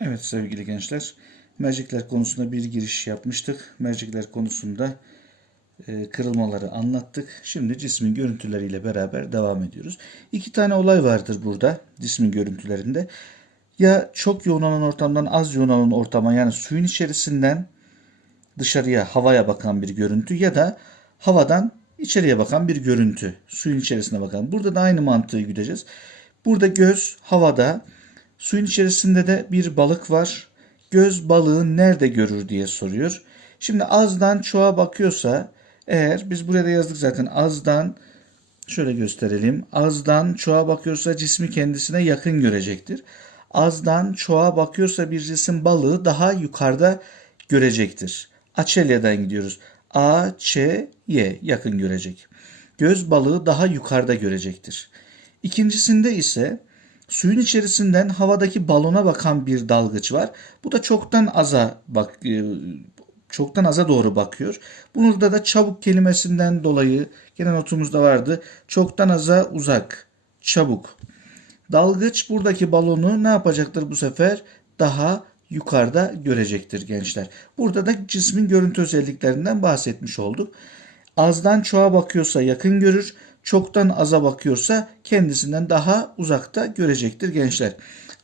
Evet sevgili gençler, mercekler konusunda bir giriş yapmıştık. Mercekler konusunda e, kırılmaları anlattık. Şimdi cismin görüntüleriyle beraber devam ediyoruz. İki tane olay vardır burada cismin görüntülerinde. Ya çok yoğun olan ortamdan az yoğun olan ortama yani suyun içerisinden dışarıya havaya bakan bir görüntü ya da havadan içeriye bakan bir görüntü. Suyun içerisine bakan. Burada da aynı mantığı güdeceğiz. Burada göz havada, suyun içerisinde de bir balık var. Göz balığı nerede görür diye soruyor. Şimdi azdan çoğa bakıyorsa eğer biz buraya da yazdık zaten azdan şöyle gösterelim. Azdan çoğa bakıyorsa cismi kendisine yakın görecektir. Azdan çoğa bakıyorsa bir cisim balığı daha yukarıda görecektir. Açelya'dan gidiyoruz. A, Ç, Y yakın görecek. Göz balığı daha yukarıda görecektir. İkincisinde ise suyun içerisinden havadaki balona bakan bir dalgıç var. Bu da çoktan aza bak e, çoktan aza doğru bakıyor. Burada da çabuk kelimesinden dolayı gene notumuzda vardı. Çoktan aza uzak, çabuk. Dalgıç buradaki balonu ne yapacaktır bu sefer? Daha yukarıda görecektir gençler. Burada da cismin görüntü özelliklerinden bahsetmiş olduk. Azdan çoğa bakıyorsa yakın görür, çoktan aza bakıyorsa kendisinden daha uzakta görecektir gençler.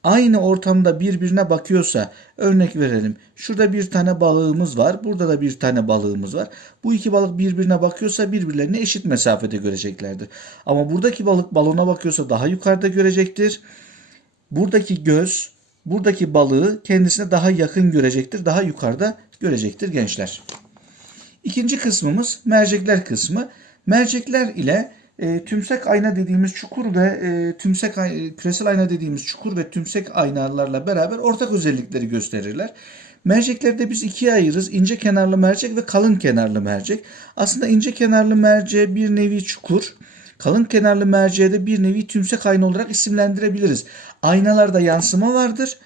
Aynı ortamda birbirine bakıyorsa örnek verelim. Şurada bir tane balığımız var. Burada da bir tane balığımız var. Bu iki balık birbirine bakıyorsa birbirlerini eşit mesafede göreceklerdir. Ama buradaki balık balona bakıyorsa daha yukarıda görecektir. Buradaki göz buradaki balığı kendisine daha yakın görecektir. Daha yukarıda görecektir gençler. İkinci kısmımız mercekler kısmı. Mercekler ile e, tümsek ayna dediğimiz çukur ve e, tümsek küresel ayna dediğimiz çukur ve tümsek aynalarla beraber ortak özellikleri gösterirler. Merceklerde biz ikiye ayırırız. İnce kenarlı mercek ve kalın kenarlı mercek. Aslında ince kenarlı merceğe bir nevi çukur, kalın kenarlı merceğe de bir nevi tümsek ayna olarak isimlendirebiliriz. Aynalarda yansıma vardır.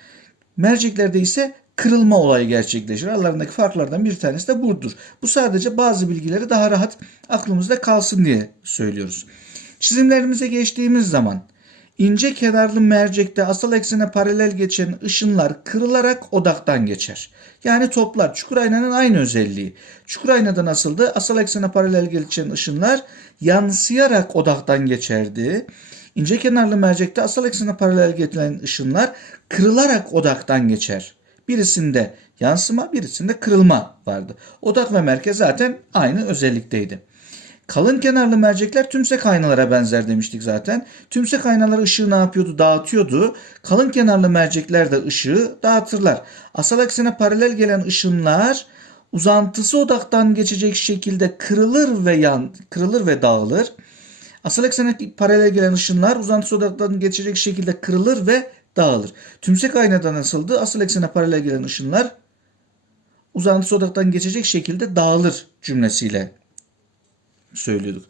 Merceklerde ise kırılma olayı gerçekleşir. Aralarındaki farklardan bir tanesi de budur. Bu sadece bazı bilgileri daha rahat aklımızda kalsın diye söylüyoruz. Çizimlerimize geçtiğimiz zaman ince kenarlı mercekte asal eksene paralel geçen ışınlar kırılarak odaktan geçer. Yani toplar. Çukur aynanın aynı özelliği. Çukur aynada nasıldı? Asal eksene paralel geçen ışınlar yansıyarak odaktan geçerdi. İnce kenarlı mercekte asal eksene paralel geçen ışınlar kırılarak odaktan geçer. Birisinde yansıma, birisinde kırılma vardı. Odak ve merkez zaten aynı özellikteydi. Kalın kenarlı mercekler tümsek aynalara benzer demiştik zaten. Tümsek aynalar ışığı ne yapıyordu? Dağıtıyordu. Kalın kenarlı mercekler de ışığı dağıtırlar. Asal eksene paralel gelen ışınlar uzantısı odaktan geçecek şekilde kırılır ve yan kırılır ve dağılır. Asal eksene paralel gelen ışınlar uzantısı odaktan geçecek şekilde kırılır ve dağılır. Tümsek aynada nasıldı? Asıl eksene paralel gelen ışınlar uzantısı odaktan geçecek şekilde dağılır cümlesiyle söylüyorduk.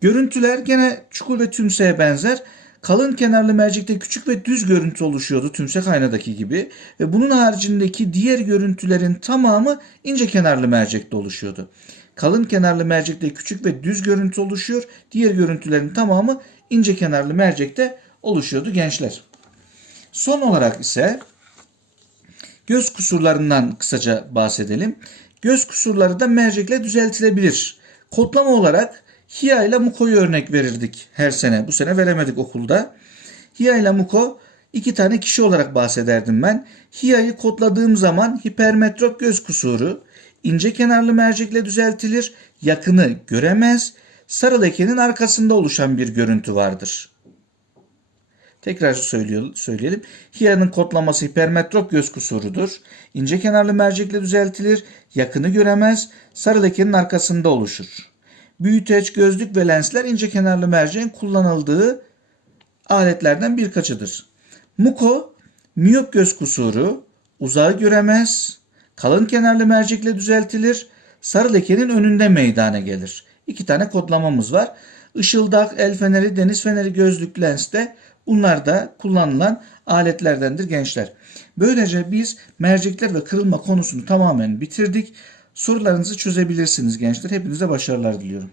Görüntüler gene çukur ve tümseğe benzer. Kalın kenarlı mercekte küçük ve düz görüntü oluşuyordu tümsek aynadaki gibi ve bunun haricindeki diğer görüntülerin tamamı ince kenarlı mercekte oluşuyordu. Kalın kenarlı mercekte küçük ve düz görüntü oluşuyor. Diğer görüntülerin tamamı ince kenarlı mercekte oluşuyordu gençler. Son olarak ise göz kusurlarından kısaca bahsedelim. Göz kusurları da mercekle düzeltilebilir. Kodlama olarak Hia ile Muko'yu örnek verirdik her sene. Bu sene veremedik okulda. Hia ile Muko iki tane kişi olarak bahsederdim ben. Hia'yı kodladığım zaman hipermetrop göz kusuru ince kenarlı mercekle düzeltilir. Yakını göremez. Sarı lekenin arkasında oluşan bir görüntü vardır. Tekrar söyleyelim. Hia'nın kodlaması hipermetrop göz kusurudur. İnce kenarlı mercekle düzeltilir. Yakını göremez. Sarı lekenin arkasında oluşur. Büyüteç, gözlük ve lensler ince kenarlı merceğin kullanıldığı aletlerden birkaçıdır. Muko, miyop göz kusuru, uzağı göremez, kalın kenarlı mercekle düzeltilir, sarı lekenin önünde meydana gelir. İki tane kodlamamız var. Işıldak, el feneri, deniz feneri, gözlük, lens de bunlar da kullanılan aletlerdendir gençler. Böylece biz mercekler ve kırılma konusunu tamamen bitirdik. Sorularınızı çözebilirsiniz gençler. Hepinize başarılar diliyorum.